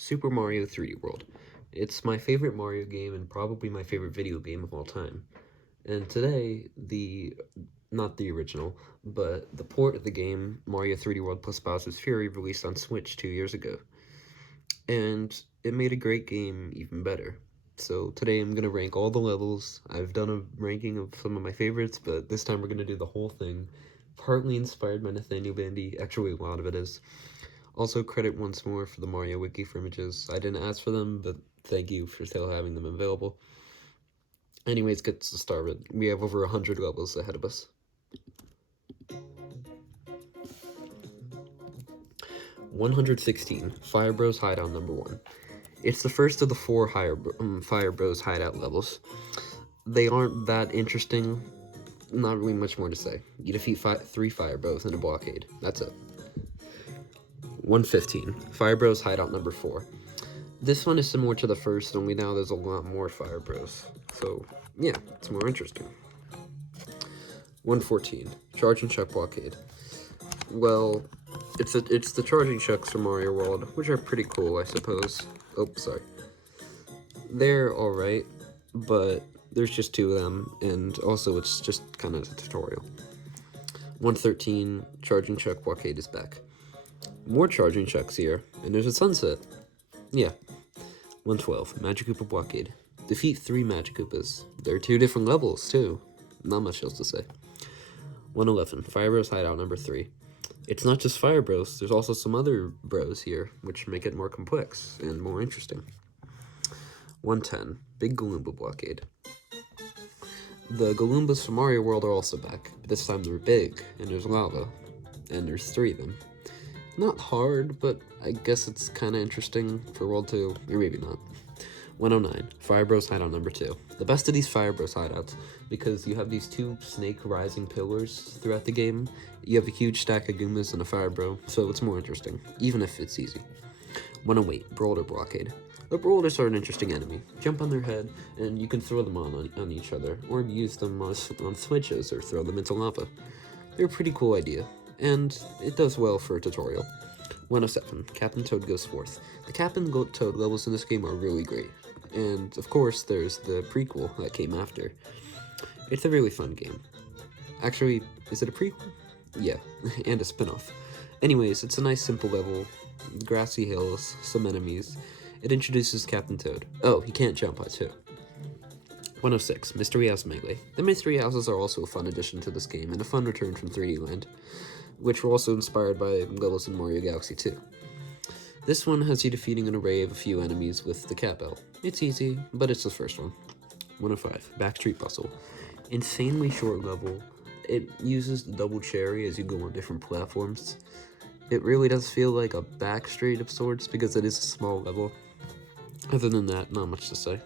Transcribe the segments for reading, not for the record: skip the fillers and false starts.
Super Mario 3D World. It's my favorite Mario game and probably my favorite video game of all time. And today, not the original, but the port of the game, Mario 3D World plus Bowser's Fury, released on Switch 2 years ago. And it made a great game even better. So today I'm going to rank all the levels. I've done a ranking of some of my favorites, but this time we're going to do the whole thing. Partly inspired by Nathaniel Bandy, actually a lot of it is. Also, credit once more for the Mario Wiki for images. I didn't ask for them, but thank you for still having them available. Anyways, get started. We have over 100 levels ahead of us. 116, Fire Bros Hideout number 1. It's the first of the 4 Fire Bros Hideout levels. They aren't that interesting. Not really much more to say. You defeat 3 Fire Bros in a Blockade. That's it. 115, Fire Bros Hideout number 4. This one is similar to the first, only now there's a lot more Fire Bros. So, yeah, it's more interesting. 114, Charge and Chuck Blockade. Well, it's the charging chucks from Mario World, which are pretty cool, I suppose. Oh, sorry. They're alright, but there's just 2 of them, and also it's just kind of a tutorial. 113, Charging Chuck Blockade is back. More charging chucks here, and there's a sunset. Yeah. 112, Magikoopa Blockade. Defeat 3 Magikoopas. There are 2 different levels, too. Not much else to say. 111, Fire Bros Hideout number 3. It's not just Fire Bros, there's also some other bros here, which make it more complex and more interesting. 110, Big Galumba Blockade. The Galoombas from Mario World are also back, but this time they're big, and there's lava, and there's 3 of them. Not hard, but I guess it's kind of interesting for World 2, or maybe not. 109, Fire Bros Hideout number 2. The best of these Fire Bros hideouts, because you have these 2 snake rising pillars throughout the game. You have a huge stack of Goombas and a Fire Bro, so it's more interesting, even if it's easy. 108, Brawler Blockade. The Brawlers are an interesting enemy. Jump on their head, and you can throw them on each other, or use them on switches, or throw them into lava. They're a pretty cool idea, and it does well for a tutorial. 107, Captain Toad Goes Forth. The Captain Toad levels in this game are really great, and of course there's the prequel that came after. It's a really fun game. Actually, is it a prequel? Yeah, and a spin-off. Anyways, it's a nice simple level, grassy hills, some enemies. It introduces Captain Toad. Oh, he can't jump too. 106, Mystery House Melee. The Mystery Houses are also a fun addition to this game, and a fun return from 3D Land, which were also inspired by levels in Mario Galaxy 2. This one has you defeating an array of a few enemies with the Cat Bell. It's easy, but it's the first one. 105, Backstreet Bustle. Insanely short level. It uses the double cherry as you go on different platforms. It really does feel like a backstreet of sorts, because it is a small level. Other than that, not much to say.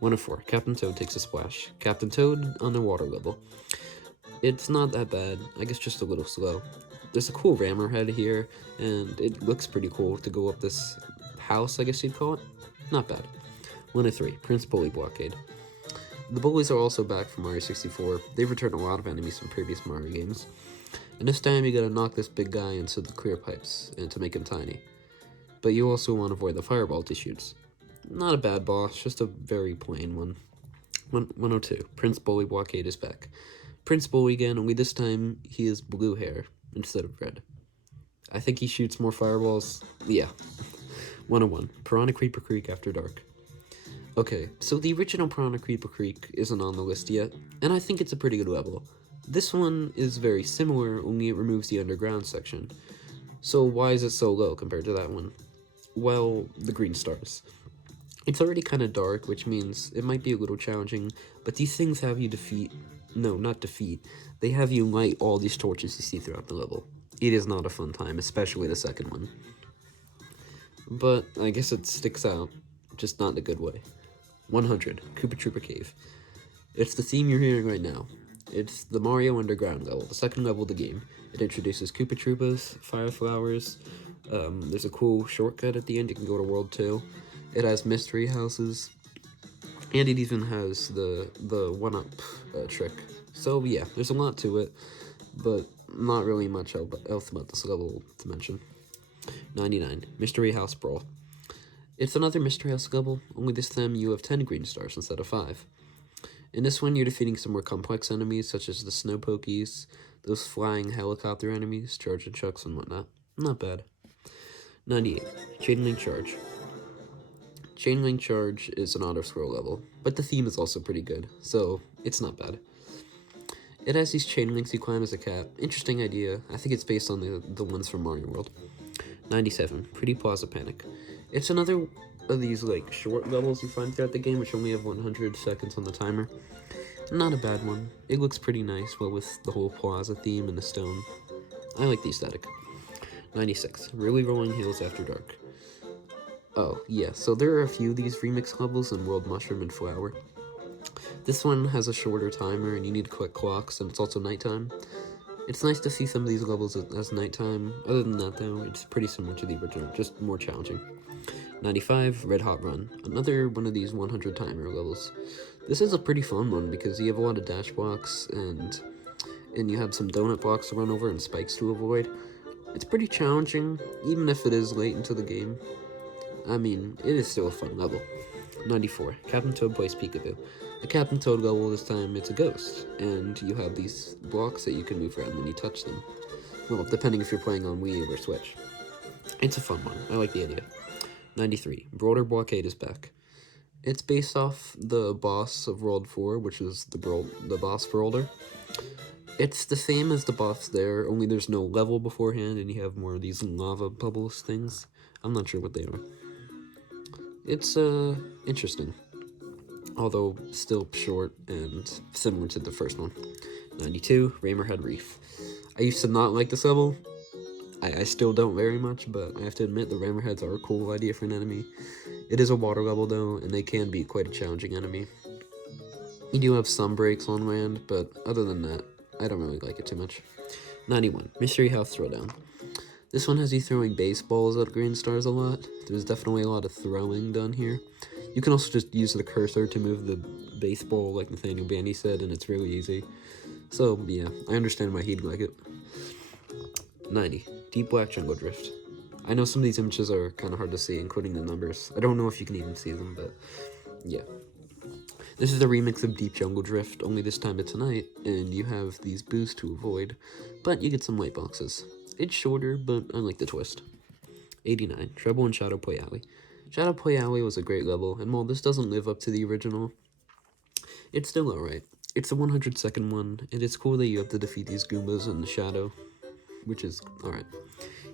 104, Captain Toad Takes a Splash. Captain Toad on the water level. It's not that bad, I guess just a little slow. There's a cool rammer head here, and it looks pretty cool to go up this house, I guess you'd call it. Not bad. 103, Prince Bully Blockade. The bullies are also back from Mario 64. They've returned a lot of enemies from previous Mario games. And this time you gotta knock this big guy into the clear pipes, and to make him tiny. But you also want to avoid the fireball he shoots. Not a bad boss, just a very plain one. 102, Prince Bully Blockade is back. Prince Bully again, only this time he has blue hair instead of red. I think he shoots more fireballs. Yeah. 101, Piranha Creeper Creek After Dark. Okay, so the original Piranha Creeper Creek isn't on the list yet, and I think it's a pretty good level. This one is very similar, only it removes the underground section. So why is it so low compared to that one? Well, the green stars. It's already kind of dark, which means it might be a little challenging, but these things have you they have you light all these torches you see throughout the level. It is not a fun time, especially the second one. But I guess it sticks out, just not in a good way. 100, Koopa Troopa Cave. It's the theme you're hearing right now. It's the Mario Underground level, the second level of the game. It introduces Koopa Troopas, Fire Flowers. There's a cool shortcut at the end, you can go to World 2. It has mystery houses, and it even has the one-up trick. So yeah, there's a lot to it, but not really much else about this level to mention. 99, Mystery House Brawl. It's another Mystery House level, only this time you have 10 green stars instead of 5. In this one, you're defeating some more complex enemies, such as the snow pokies, those flying helicopter enemies, charging chucks and whatnot. Not bad. 98. Chain Link Charge. Chain Link Charge is an auto-scroll level, but the theme is also pretty good, so it's not bad. It has these chain links you climb as a cat. Interesting idea. I think it's based on the ones from Mario World. 97. Pretty Plaza Panic. It's another of these like short levels you find throughout the game, which only have 100 seconds on the timer. Not a bad one. It looks pretty nice, well, with the whole plaza theme and the stone. I like the aesthetic. 96. Really Rolling Hills After Dark. Oh, yeah, so there are a few of these remix levels in World Mushroom and Flower. This one has a shorter timer, and you need to collect clocks, and it's also nighttime. It's nice to see some of these levels as nighttime. Other than that, though, it's pretty similar to the original, just more challenging. 95, Red Hot Run. Another one of these 100 timer levels. This is a pretty fun one because you have a lot of dash blocks, and you have some donut blocks to run over and spikes to avoid. It's pretty challenging, even if it is late into the game. I mean, it is still a fun level. 94, Captain Toad Plays Peekaboo. The Captain Toad level this time, it's a ghost, and you have these blocks that you can move around when you touch them. Well, depending if you're playing on Wii or Switch. It's a fun one. I like the idea. 93, Brawler Blockade is back. It's based off the boss of World 4, which is the boss Brawler. It's the same as the boss there, only there's no level beforehand, and you have more of these lava bubbles things. I'm not sure what they are. It's, interesting. Although, still short and similar to the first one. 92, Ramerhead Reef. I used to not like this level. I still don't very much, but I have to admit the Ramerheads are a cool idea for an enemy. It is a water level, though, and they can be quite a challenging enemy. You do have some breaks on land, but other than that, I don't really like it too much. 91, Mystery House Throwdown. This one has you throwing baseballs at green stars a lot. There's definitely a lot of throwing done here. You can also just use the cursor to move the baseball, like Nathaniel Bandy said, and it's really easy. So, yeah, I understand why he'd like it. 90, Deep Black Jungle Drift. I know some of these images are kind of hard to see, including the numbers. I don't know if you can even see them, but yeah. This is a remix of Deep Jungle Drift, only this time it's night, and you have these boosts to avoid, but you get some white boxes. It's shorter, but I like the twist. 89, Treble and Shadow Play Alley. Shadow Play Alley was a great level, and while this doesn't live up to the original, it's still alright. It's a 100-second one, and it's cool that you have to defeat these Goombas in the shadow, which is alright.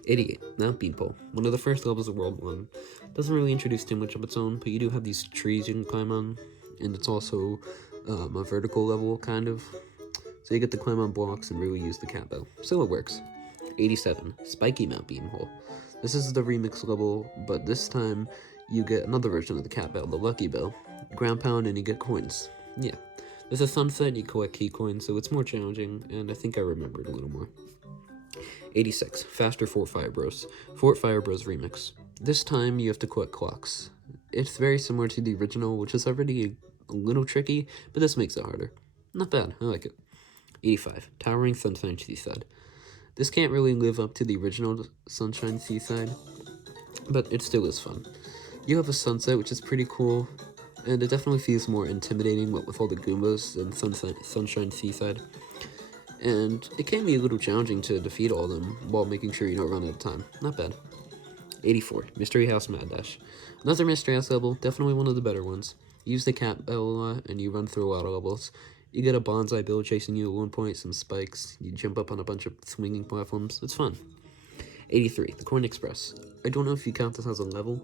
88, Mount Beanpole. One of the first levels of World 1. Doesn't really introduce too much of its own, but you do have these trees you can climb on, and it's also a vertical level, kind of. So you get to climb on blocks and really use the cat bow. So it works. 87, Spiky Mount Beanpole. This is the remix level, but this time you get another version of the cat bell, the Lucky Bell. Ground pound and you get coins. Yeah. There's a sunset, you collect key coins, so it's more challenging, and I think I remembered a little more. 86, Faster Fort Fire Bros. Fort Fire Bros remix. This time you have to collect clocks. It's very similar to the original, which is already a little tricky, but this makes it harder. Not bad, I like it. 85, Towering Sunshine Seaside. This can't really live up to the original Sunshine Seaside, but it still is fun. You have a sunset, which is pretty cool, and it definitely feels more intimidating with all the Goombas and Sunshine Seaside. And it can be a little challenging to defeat all of them while making sure you don't run out of time. Not bad. 84, Mystery House Mad Dash. Another Mystery House level, definitely one of the better ones. You use the cat bell a lot, and you run through a lot of levels. You get a bonsai bill chasing you at one point, some spikes. You jump up on a bunch of swinging platforms. It's fun. 83, the Coin Express. I don't know if you count this as a level,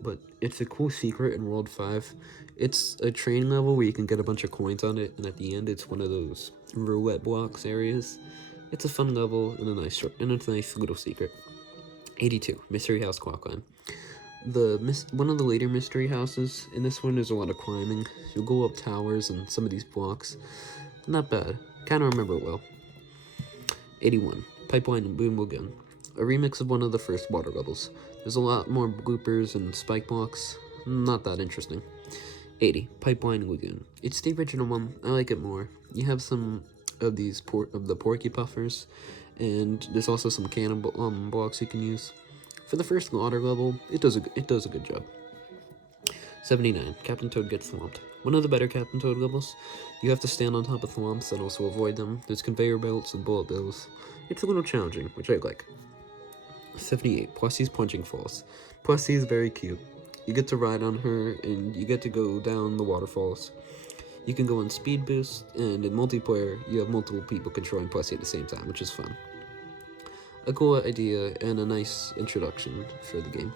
but it's a cool secret in World 5. It's a train level where you can get a bunch of coins on it, and at the end it's one of those roulette blocks areas. It's a fun level and it's a nice little secret. 82, Mystery House Clockline. One of the later mystery houses. In this one, there's a lot of climbing. You'll go up towers and some of these blocks. Not bad. Kind of remember it well. 81, Pipeline Boom Lagoon. A remix of one of the first water levels. There's a lot more bloopers and spike blocks. Not that interesting. 80, Pipeline Lagoon. It's the original one. I like it more. You have some of these the Porky Puffers, and there's also some cannon blocks you can use. For the first water level, it does a good job. 79. Captain Toad gets thwomped. One of the better Captain Toad levels. You have to stand on top of thwomps and also avoid them. There's conveyor belts and bullet bills. It's a little challenging, which I like. 78. Plessie's Punching Falls. Plessie is very cute. You get to ride on her, and you get to go down the waterfalls. You can go on speed boost, and in multiplayer, you have multiple people controlling Plessie at the same time, which is fun. A cool idea and a nice introduction for the game.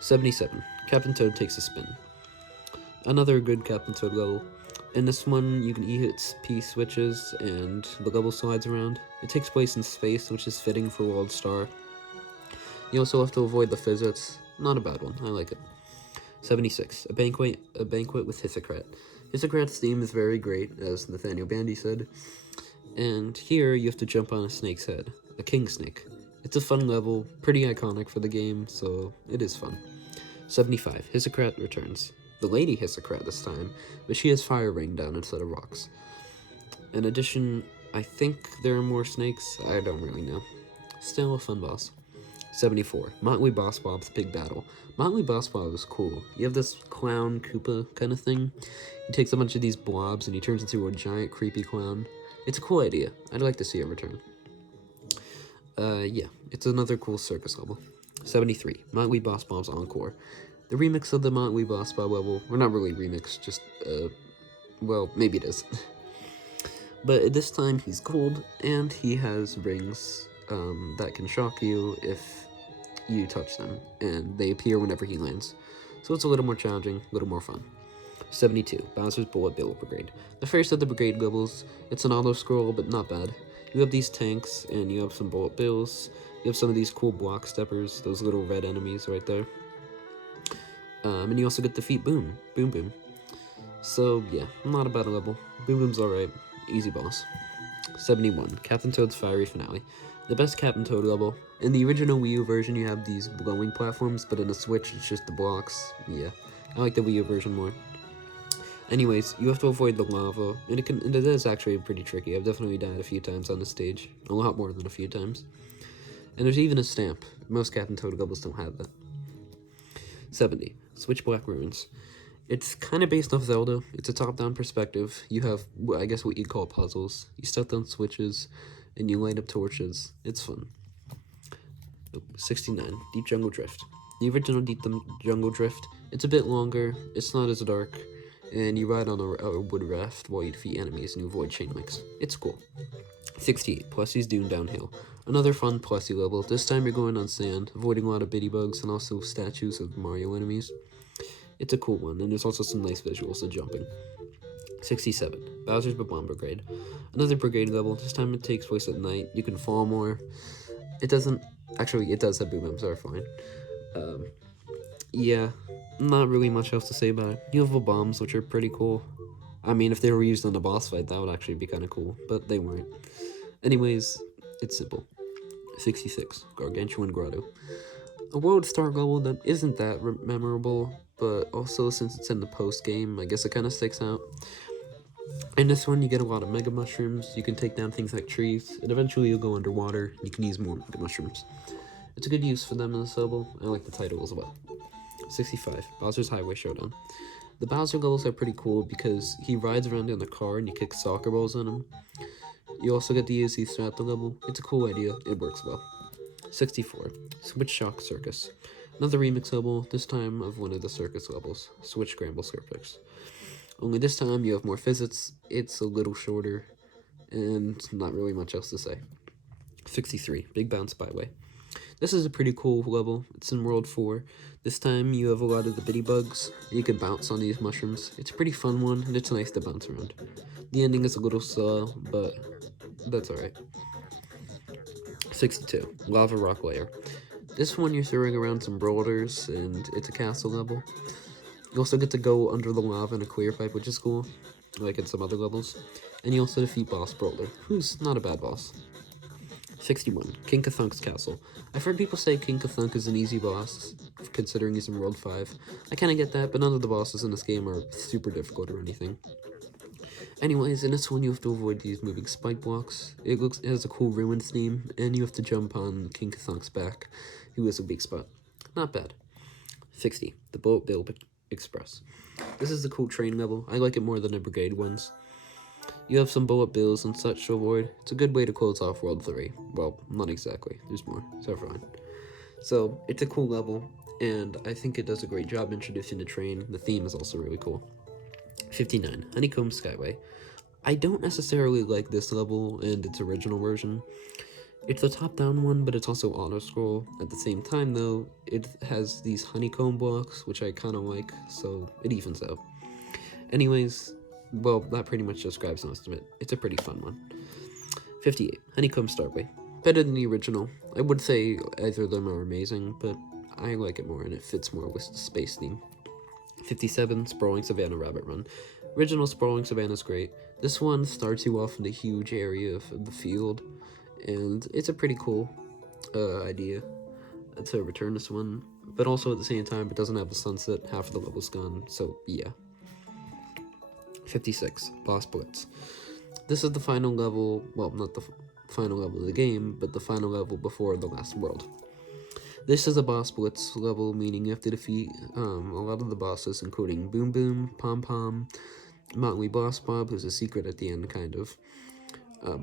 77. Captain Toad takes a spin. Another good Captain Toad level. In this one, you can E-hit P switches, and the level slides around. It takes place in space, which is fitting for World Star. You also have to avoid the physics. Not a bad one, I like it. 76. A banquet with Hissocrat. Hissocrat's theme is very great, as Nathaniel Bandy said. And here, you have to jump on a snake's head. A king snake. It's a fun level, pretty iconic for the game, so it is fun. 75. Hissocrat returns. The lady Hissocrat this time, but she has fire rain down instead of rocks. In addition, I think there are more snakes, I don't really know. Still a fun boss. 74. Motley Bossblob's Big Battle. Motley Bossblob is cool. You have this clown Koopa kind of thing. He takes a bunch of these blobs and he turns into a giant creepy clown. It's a cool idea. I'd like to see it return. Yeah, it's another cool circus level. 73. Motley Bossblob's Encore. The remix of the Motley Bossblob level, well, not really remix, just, well, maybe it is. But this time he's gold, and he has rings that can shock you if you touch them, and they appear whenever he lands. So it's a little more challenging, a little more fun. 72. Bowser's Bullet Bill Brigade. The first of the Brigade levels. It's an auto-scroll, but not bad. You have these tanks, and you have some bullet bills. You have some of these cool block steppers, those little red enemies right there. And you also get defeat Boom Boom. So yeah, not a bad level. Boom Boom's alright. Easy boss. 71. Captain Toad's Fiery Finale. The best Captain Toad level. In the original Wii U version, you have these glowing platforms, but in the Switch, it's just the blocks. Yeah, I like the Wii U version more. Anyways, you have to avoid the lava, and it is actually pretty tricky. I've definitely died a few times on the stage. A lot more than a few times. And there's even a stamp. Most Captain Toad levels don't have that. 70. Switchback Ruins. It's kind of based off Zelda. It's a top-down perspective. You have, I guess, what you'd call puzzles. You step down switches, and you light up torches. It's fun. 69. Deep Jungle Drift. The original Deep Jungle Drift. It's a bit longer. It's not as dark. And you ride on a wood raft while you defeat enemies and you avoid chain links. It's cool. 68. Plessie's Dune Downhill. Another fun Plessie level. This time you're going on sand, avoiding a lot of bitty bugs and also statues of Mario enemies. It's a cool one, and there's also some nice visuals of jumping. 67. Bowser's Bob-omb Brigade. Another Brigade level. This time it takes place at night. You can fall more. It doesn't... Actually, it does have boom-ombs, they're fine. Yeah, not really much else to say about it. You have bombs, which are pretty cool. I mean, if they were used in a boss fight, that would actually be kind of cool, but they weren't. Anyways, it's simple. 66. Gargantuan Grotto. A World Star level that isn't that memorable, but also since it's in the post-game, I guess it kind of sticks out. In this one, you get a lot of Mega Mushrooms, you can take down things like trees, and eventually you'll go underwater, and you can use more Mega Mushrooms. It's a good use for them in this level. I like the title as well. 65. Bowser's Highway Showdown. The Bowser levels are pretty cool because he rides around in a car and you kick soccer balls on him. You also get to use these throughout the level. It's a cool idea. It works well. 64. Switch Shock Circus. Another remix level, this time of one of the circus levels. Switch Scramble Circus. Only this time you have more physics, it's a little shorter, and not really much else to say. 63. Big Bounce Byway. This is a pretty cool level. It's in World 4. This time you have a lot of the bitty bugs. You can bounce on these mushrooms. It's a pretty fun one, and it's nice to bounce around. The ending is a little slow, but that's alright. 62. Lava Rock Layer. This one you're throwing around some boulders, and it's a castle level. You also get to go under the lava in a clear pipe, which is cool, like in some other levels. And you also defeat Boss Brawler, who's not a bad boss. 61. King Kathunk's Castle. I've heard people say King Kathunk is an easy boss, considering he's in World 5. I kinda get that, but none of the bosses in this game are super difficult or anything. Anyways, in this one you have to avoid these moving spike blocks. It has a cool ruins theme, and you have to jump on King Kathunk's back, who has a weak spot. Not bad. 60. The Bullet Bill Express. This is the cool train level. I like it more than the Brigade ones. You have some bullet bills and such to avoid. It's a good way to close off World 3. Well, not exactly. There's more. So fine. So, it's a cool level, and I think it does a great job introducing the train. The theme is also really cool. 59. Honeycomb Skyway. I don't necessarily like this level and its original version. It's a top-down one, but it's also auto-scroll. At the same time, though, it has these honeycomb blocks, which I kind of like, so it evens out. Anyways, well, that pretty much describes most of it. It's a pretty fun one. 58. Honeycomb Starway. Better than the original. I would say either of them are amazing, but I like it more and it fits more with the space theme. 57. Sprawling Savannah Rabbit Run. Original Sprawling Savannah is great. This one starts you off in a huge area of the field, and it's a pretty cool idea to return this one, but also at the same time it doesn't have the sunset, half of the level's gone, so yeah. 56. Boss Blitz. This is the final level, well, not the final level of the game, but the final level before the last world. This is a boss blitz level, meaning you have to defeat a lot of the bosses, including Boom-omb, Pom-pom, Motley Bossblob, who's a secret at the end, kind of,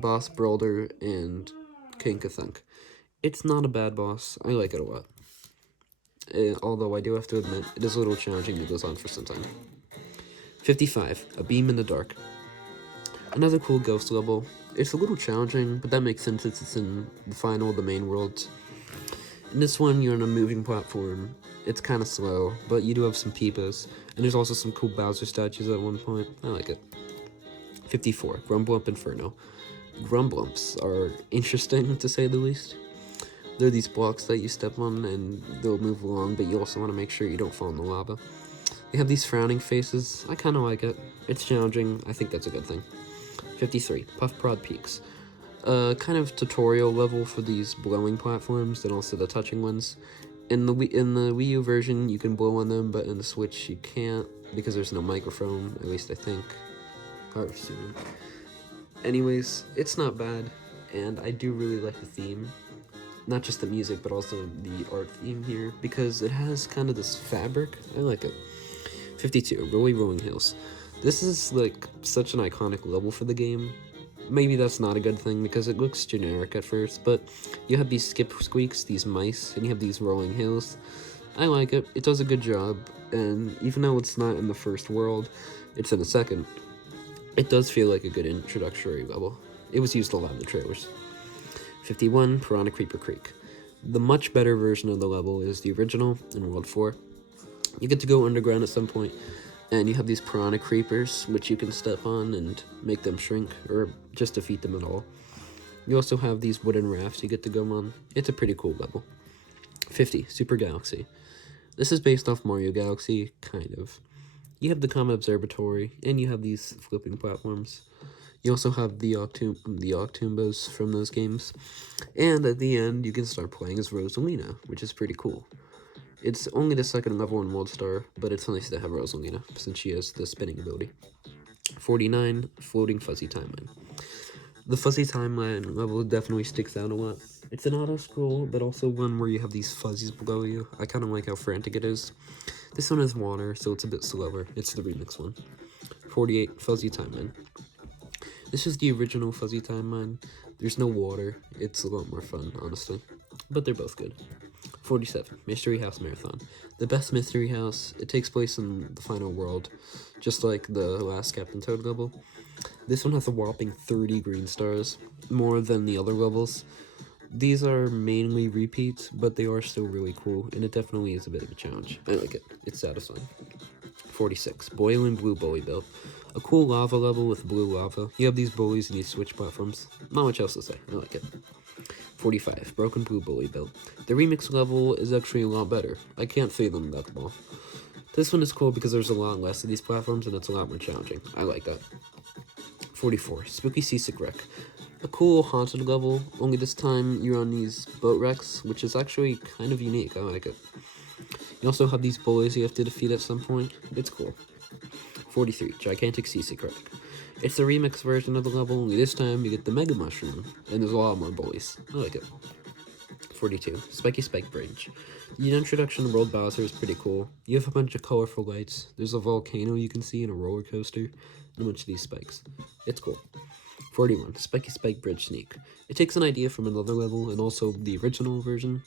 Boss Brawler, and Thunk. It's not a bad boss. I like it a lot. Although I do have to admit, it is a little challenging and it goes on for some time. 55. A Beam in the Dark. Another cool ghost level. It's a little challenging, but that makes sense since it's in the final, the main world. In this one, you're on a moving platform. It's kind of slow, but you do have some peepers, and there's also some cool Bowser statues at one point. I like it. 54. Grumblump Inferno. Grumblumps are interesting, to say the least. They're these blocks that you step on, and they'll move along, but you also want to make sure you don't fall in the lava. They have these frowning faces. I kind of like it. It's challenging. I think that's a good thing. 53. Puff Prod Peaks. Kind of tutorial level for these blowing platforms and also the touching ones. In the Wii U version, you can blow on them, but in the Switch, you can't because there's no microphone, at least I think. Anyways, it's not bad, and I do really like the theme. Not just the music, but also the art theme here, because it has kind of this fabric. I like it. 52. Rolling Hills. This is, like, such an iconic level for the game. Maybe that's not a good thing, because it looks generic at first, but you have these skip squeaks, these mice, and you have these rolling hills. I like it. It does a good job, and even though it's not in the first world, it's in the second, it does feel like a good introductory level. It was used a lot in the trailers. 51. Piranha Creeper Creek. The much better version of the level is the original in World 4. You get to go underground at some point, and you have these piranha creepers, which you can step on and make them shrink, or just defeat them at all. You also have these wooden rafts you get to go on. It's a pretty cool level. 50. Super Galaxy. This is based off Mario Galaxy, kind of. You have the Comet Observatory, and you have these flipping platforms. You also have the Octoombas from those games. And at the end, you can start playing as Rosalina, which is pretty cool. It's only the second level in World Star, but it's nice to have Rosalina, since she has the spinning ability. 49. Floating Fuzzy Timeline. The Fuzzy Timeline level definitely sticks out a lot. It's an auto-scroll, but also one where you have these fuzzies below you. I kind of like how frantic it is. This one has water, so it's a bit slower. It's the remix one. 48. Fuzzy Timeline. This is the original Fuzzy Timeline. There's no water. It's a lot more fun, honestly. But they're both good. 47. Mystery House Marathon. The best Mystery House. It takes place in the final world, just like the last Captain Toad level. This one has a whopping 30 green stars, more than the other levels. These are mainly repeats, but they are still really cool, and it definitely is a bit of a challenge. I like it. It's satisfying. 46. Boiling Blue Bully Bill. A cool lava level with blue lava. You have these bullies and these switch platforms. Not much else to say. I like it. 45. Broken Blue Bully Bill. The remix level is actually a lot better. I can't say them that well. This one is cool because there's a lot less of these platforms and it's a lot more challenging. I like that. 44. Spooky Seasick Wreck. A cool haunted level, only this time you're on these boat wrecks, which is actually kind of unique. I like it. You also have these bullies you have to defeat at some point. It's cool. 43. Gigantic Seasick Wreck. It's the remix version of the level, only this time you get the Mega Mushroom, and there's a lot more bullies. I like it. 42. Spiky Spike Bridge. The introduction to World Bowser is pretty cool. You have a bunch of colorful lights. There's a volcano you can see and a roller coaster, and a bunch of these spikes. It's cool. 41. Spiky Spike Bridge Sneak. It takes an idea from another level and also the original version.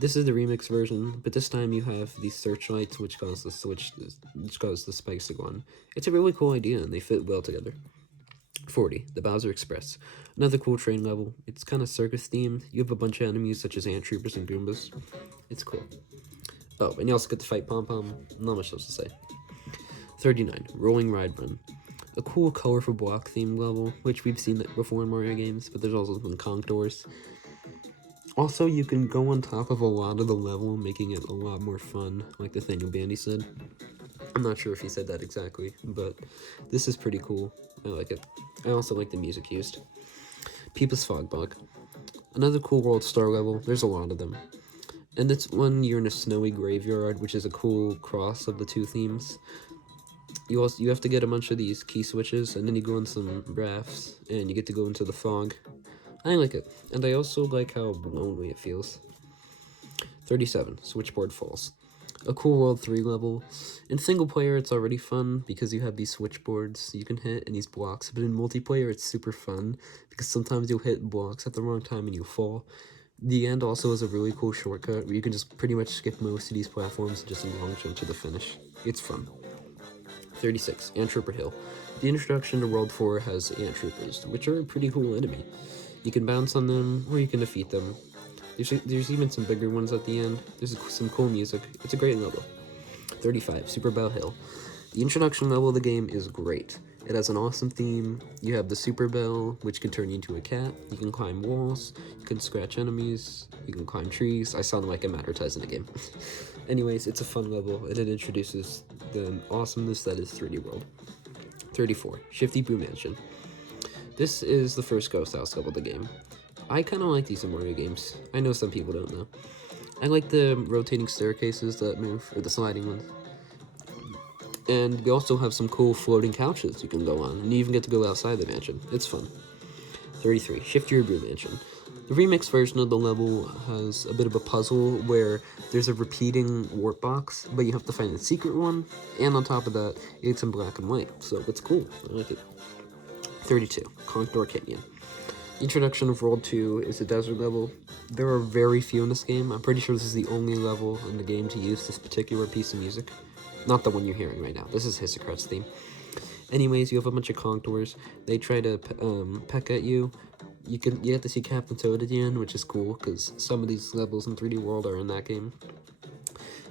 This is the remix version, but this time you have these searchlights which cause the spikes to go on. It's a really cool idea and they fit well together. 40. The Bowser Express. Another cool train level. It's kind of circus themed. You have a bunch of enemies such as ant troopers and Goombas. It's cool. Oh, and you also get to fight Bob-omb. Not much else to say. 39. Rolling Ride Run. A cool colorful block themed level, which we've seen that before in Mario games, but there's also some conch doors. Also, you can go on top of a lot of the level, making it a lot more fun, like Nathaniel Bandy said. I'm not sure if he said that exactly, but this is pretty cool. I like it. I also like the music used. Peepa's Fog Bog. Another cool World Star level. There's a lot of them. And it's when you're in a snowy graveyard, which is a cool cross of the two themes. You have to get a bunch of these key switches, and then you go on some rafts, and you get to go into the fog. I like it, and I also like how lonely it feels. 37. Switchboard Falls. A cool World 3 level. In single player, it's already fun because you have these switchboards you can hit and these blocks, but in multiplayer, it's super fun because sometimes you'll hit blocks at the wrong time and you'll fall. The end also is a really cool shortcut where you can just pretty much skip most of these platforms and just long jump to the finish. It's fun. 36. Ant Trooper Hill. The introduction to World 4 has Ant Troopers, which are a pretty cool enemy. You can bounce on them, or you can defeat them. There's even some bigger ones at the end. There's some cool music. It's a great level. 35. Super Bell Hill. The introduction level of the game is great. It has an awesome theme. You have the Super Bell, which can turn you into a cat. You can climb walls. You can scratch enemies. You can climb trees. I sound like I'm advertising the game. Anyways, it's a fun level, and it introduces the awesomeness that is 3D World. 34. Shifty Boo Mansion. This is the first Ghost House level of the game. I kind of like these in Mario games. I know some people don't know. I like the rotating staircases that move, or the sliding ones. And we also have some cool floating couches you can go on, and you even get to go outside the mansion. It's fun. 33. Shifty Boo Mansion. The remix version of the level has a bit of a puzzle where there's a repeating warp box, but you have to find a secret one, and on top of that, it's in black and white, so it's cool. I like it. 32. Conch Door Canyon. The introduction of World 2 is a desert level. There are very few in this game. I'm pretty sure this is the only level in the game to use this particular piece of music. Not the one you're hearing right now. This is Hisacrat's theme. Anyways, you have a bunch of conch doors. They try to peck at you. You get to see Captain Toad at the end, which is cool, because some of these levels in 3D World are in that game.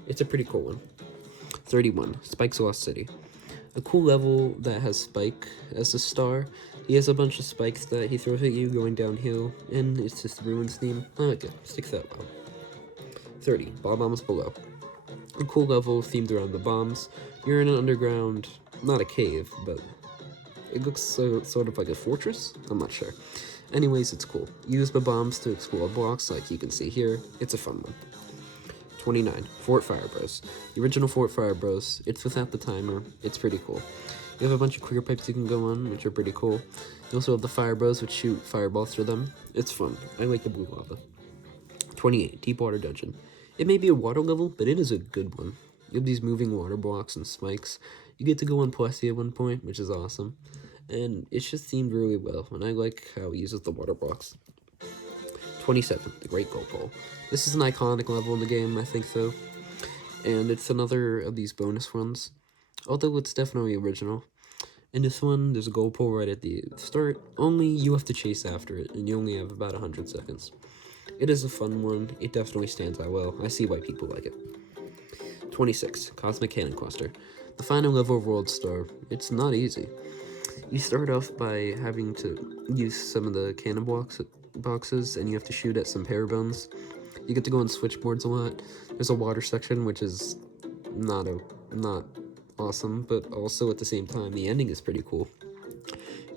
It's a pretty cool one. 31. Spike's Lost City. A cool level that has Spike as a star. He has a bunch of spikes that he throws at you going downhill, and it's just Ruins theme. I like it. Sticks out well. 30. Bob-omb's Below. A cool level themed around the bombs. You're in an underground, not a cave, but it looks sort of like a fortress? I'm not sure. Anyways, it's cool. Use the bombs to explode blocks like you can see here. It's a fun one. 29. Fort Fire Bros. The original Fort Fire Bros. It's without the timer. It's pretty cool. You have a bunch of clear pipes you can go on, which are pretty cool. You also have the Fire Bros, which shoot fireballs through them. It's fun. I like the blue lava. 28. Deepwater Dungeon. It may be a water level, but it is a good one. You have these moving water blocks and spikes. You get to go on Plessie at one point, which is awesome. And it's just themed really well, and I like how he uses the water blocks. 27. The Great Gold Pole. This is an iconic level in the game, I think so. And it's another of these bonus ones. Although it's definitely original. In this one, there's a gold pole right at the start, only you have to chase after it, and you only have about 100 seconds. It is a fun one, it definitely stands out well, I see why people like it. 26. Cosmic Cannon Cluster. The final level of World Star. It's not easy. You start off by having to use some of the cannon boxes, and you have to shoot at some parabones. You get to go on switchboards a lot. There's a water section, which is not awesome, but also at the same time, the ending is pretty cool.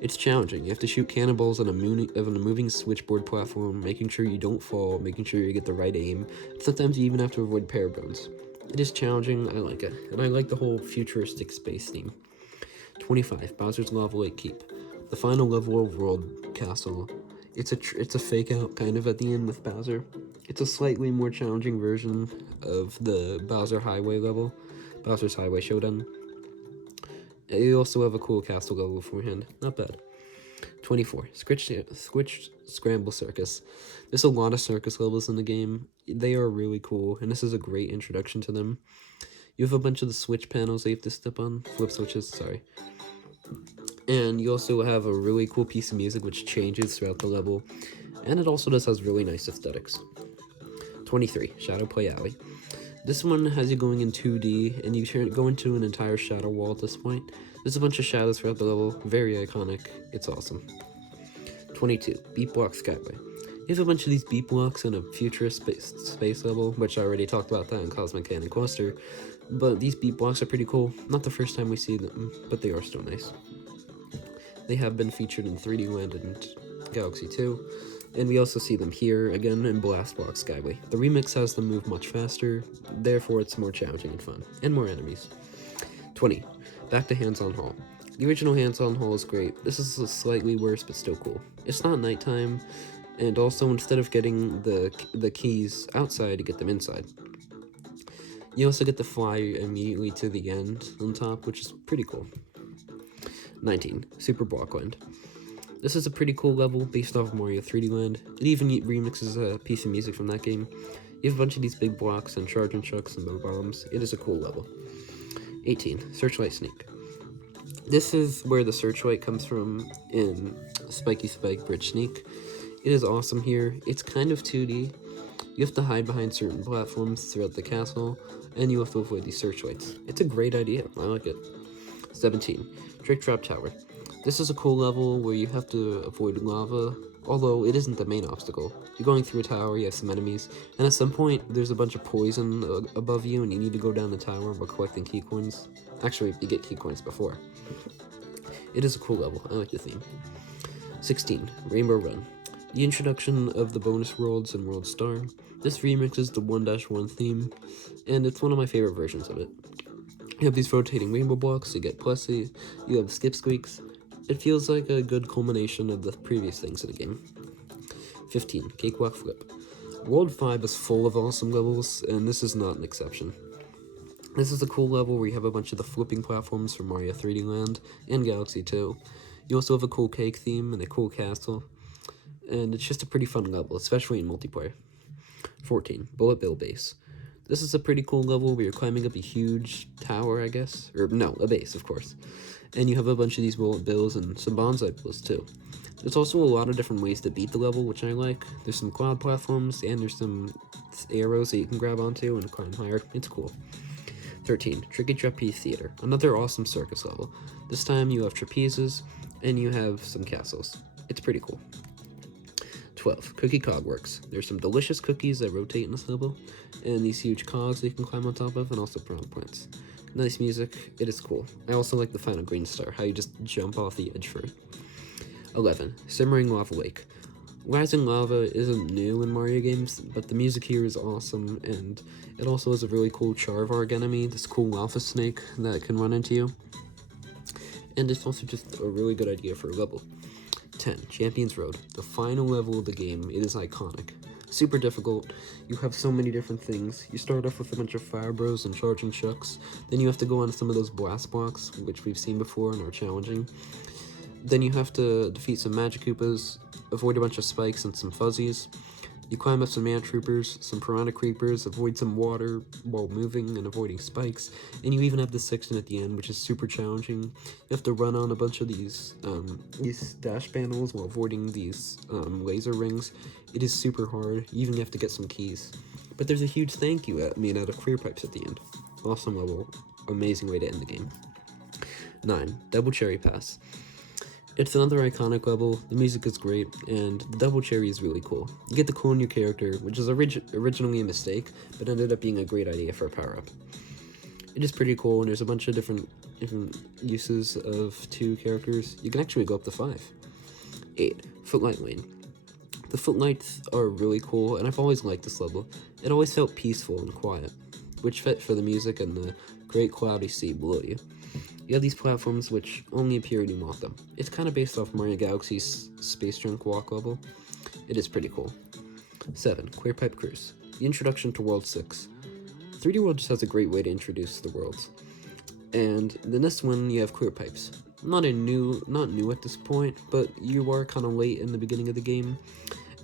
It's challenging. You have to shoot cannonballs on a moving switchboard platform, making sure you don't fall, making sure you get the right aim. Sometimes you even have to avoid parabones. It is challenging, I like it, and I like the whole futuristic space theme. 25. Bowser's Lava Lake Keep. The final level of World Castle. It's a fake out kind of at the end with Bowser. It's a slightly more challenging version of the Bowser's Highway Showdown. You also have a cool castle level beforehand, not bad. 24, Squitch Scramble Circus. There's a lot of circus levels in the game. They are really cool, and this is a great introduction to them. You have a bunch of the switch panels that you have to step on, flip switches, sorry. And you also have a really cool piece of music which changes throughout the level, and it also just has really nice aesthetics. 23, Shadow Play Alley. This one has you going in 2D, and you go into an entire shadow wall at this point. There's a bunch of shadows throughout the level, very iconic, it's awesome. 22, Beat Block Skyway. You have a bunch of these beat blocks in a futurist space level, which I already talked about that in Cosmic Cannon Cluster, but these beat blocks are pretty cool. Not the first time we see them, but they are still nice. They have been featured in 3D Land and Galaxy 2, and we also see them here again in Blast Block Skyway. The remix has them move much faster, therefore it's more challenging and fun, and more enemies. 20, Back to Hands-On Hall. The original Hands-On Hall is great. This is slightly worse, but still cool. It's not nighttime, and also instead of getting the keys outside, you get them inside. You also get to fly immediately to the end on top, which is pretty cool. 19, Super Blockland. This is a pretty cool level based off of Mario 3D Land. It even remixes a piece of music from that game. You have a bunch of these big blocks and charging chucks and Bob-ombs. It is a cool level. 18, Searchlight Sneak. This is where the Searchlight comes from in Spiky Spike Bridge Sneak. It is awesome here. It's kind of 2D. You have to hide behind certain platforms throughout the castle, and you have to avoid these searchlights. It's a great idea. I like it. 17, Trick Trap Tower. This is a cool level where you have to avoid lava, although it isn't the main obstacle. You're going through a tower, you have some enemies, and at some point there's a bunch of poison above you and you need to go down the tower while collecting key coins. Actually, you get key coins before. It is a cool level. I like the theme. 16, Rainbow Run. The introduction of the bonus worlds and World Star. This remixes the 1-1 theme, and it's one of my favorite versions of it. You have these rotating rainbow blocks, you get Plessie, you have skip squeaks. It feels like a good culmination of the previous things in the game. 15, Cakewalk Flip. World 5 is full of awesome levels, and this is not an exception. This is a cool level where you have a bunch of the flipping platforms from Mario 3D Land and Galaxy 2. You also have a cool cake theme and a cool castle, and it's just a pretty fun level, especially in multiplayer. 14, Bullet Bill Base. This is a pretty cool level where you're climbing up a huge tower, I guess. Or, no, a base, of course. And you have a bunch of these bullet bills and some bonsai bills, too. There's also a lot of different ways to beat the level, which I like. There's some cloud platforms, and there's some arrows that you can grab onto and climb higher. It's cool. 13, Tricky Trapeze Theater. Another awesome circus level. This time you have trapezes, and you have some castles. It's pretty cool. 12, Cookie Cogworks. There's some delicious cookies that rotate in this level, and these huge cogs that you can climb on top of, and also piranha plants. Nice music, it is cool. I also like the final green star, how you just jump off the edge for it. 11, Simmering Lava Lake. Rising lava isn't new in Mario games, but the music here is awesome, and it also has a really cool Charvarg enemy, this cool lava snake that can run into you. And it's also just a really good idea for a level. 10, Champions Road. The final level of the game, it is iconic. Super difficult, you have so many different things. You start off with a bunch of fire bros and charging chucks, then you have to go on some of those blast blocks, which we've seen before and are challenging. Then you have to defeat some Magic Koopas, avoid a bunch of spikes and some fuzzies. You climb up some ant troopers, some piranha creepers, avoid some water while moving and avoiding spikes, and you even have this section at the end, which is super challenging. You have to run on a bunch of these dash panels while avoiding these laser rings. It is super hard. You even have to get some keys. But there's a huge thank you made out of clear pipes at the end. Awesome level. Amazing way to end the game. 9, Double Cherry Pass. It's another iconic level, the music is great, and the double cherry is really cool. You get to clone your character, which is originally a mistake, but ended up being a great idea for a power-up. It is pretty cool, and there's a bunch of different uses of 2 characters. You can actually go up to 5. 8, Footlight Lane. The footlights are really cool, and I've always liked this level. It always felt peaceful and quiet, which fit for the music and the great cloudy sea below you. You have these platforms which only appear when you want them. It's kind of based off Mario Galaxy's Space Junk Walk level. It is pretty cool. 7. Clear Pipe Cruise. The introduction to World 6. 3D World just has a great way to introduce the worlds. And the next one, you have Clear Pipes. Not new at this point, but you are kind of late in the beginning of the game,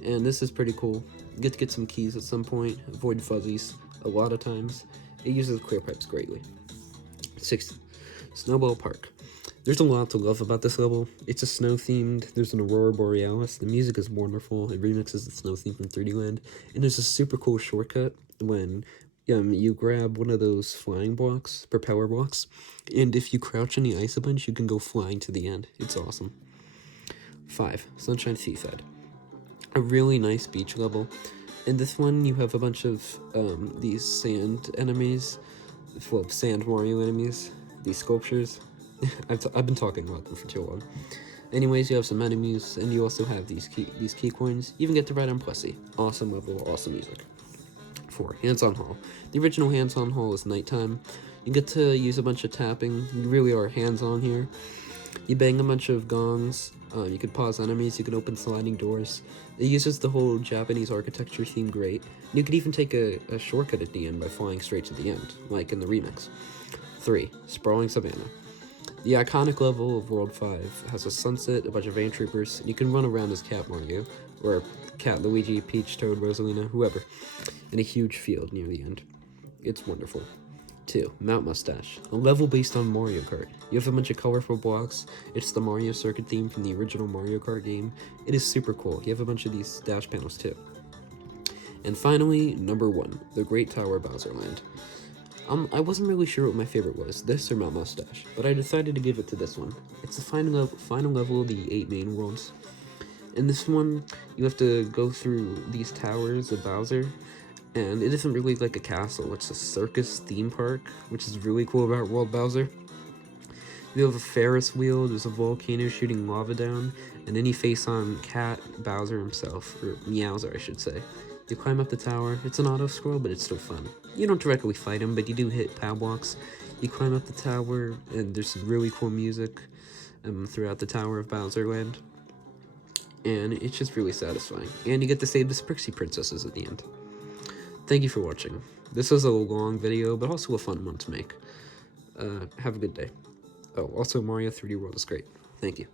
and this is pretty cool. You get to get some keys at some point, avoid fuzzies a lot of times. It uses Clear Pipes greatly. 6. Snowball Park. There's a lot to love about this level. It's a snow themed, there's an Aurora Borealis, the music is wonderful, it remixes the snow theme from 3D Land, and there's a super cool shortcut when you grab one of those flying blocks, propeller blocks, and if you crouch in the ice a bunch, you can go flying to the end. It's awesome. 5. Sunshine Seaside. A really nice beach level. In this one, you have a bunch of these sand enemies, well, sand Mario enemies, these sculptures. I've been talking about them for too long. Anyways, you have some enemies, and you also have these key coins. You even get to ride on Plessie. Awesome level, awesome music. 4. Hands-on Hall. The original hands-on hall is nighttime. You get to use a bunch of tapping. You really are hands-on here. You bang a bunch of gongs. You can pause enemies. You can open sliding doors. It uses the whole Japanese architecture theme great. You could even take a shortcut at the end by flying straight to the end, like in the remix. 3. Sprawling Savannah. The iconic level of World 5 has a sunset, a bunch of van troopers, and you can run around as Cat Mario, or Cat Luigi, Peach, Toad, Rosalina, whoever, in a huge field near the end. It's wonderful. 2. Mount Mustache. A level based on Mario Kart. You have a bunch of colorful blocks. It's the Mario Circuit theme from the original Mario Kart game. It is super cool. You have a bunch of these dash panels too. And finally, number 1. The Great Tower Bowser Land. I wasn't really sure what my favorite was, this or Mount Mustache, but I decided to give it to this one. It's the final level of the 8 main worlds. In this one, you have to go through these towers of Bowser, and it isn't really like a castle, it's a circus theme park, which is really cool about World Bowser. You have a Ferris wheel, there's a volcano shooting lava down, and then you face on Cat Bowser himself, or Meowser I should say. You climb up the tower. It's an auto-scroll, but it's still fun. You don't directly fight him, but you do hit power blocks. You climb up the tower, and there's some really cool music throughout the Tower of Bowser Land. And it's just really satisfying. And you get to save the Sprixie princesses at the end. Thank you for watching. This was a long video, but also a fun one to make. Have a good day. Oh, also Mario 3D World is great. Thank you.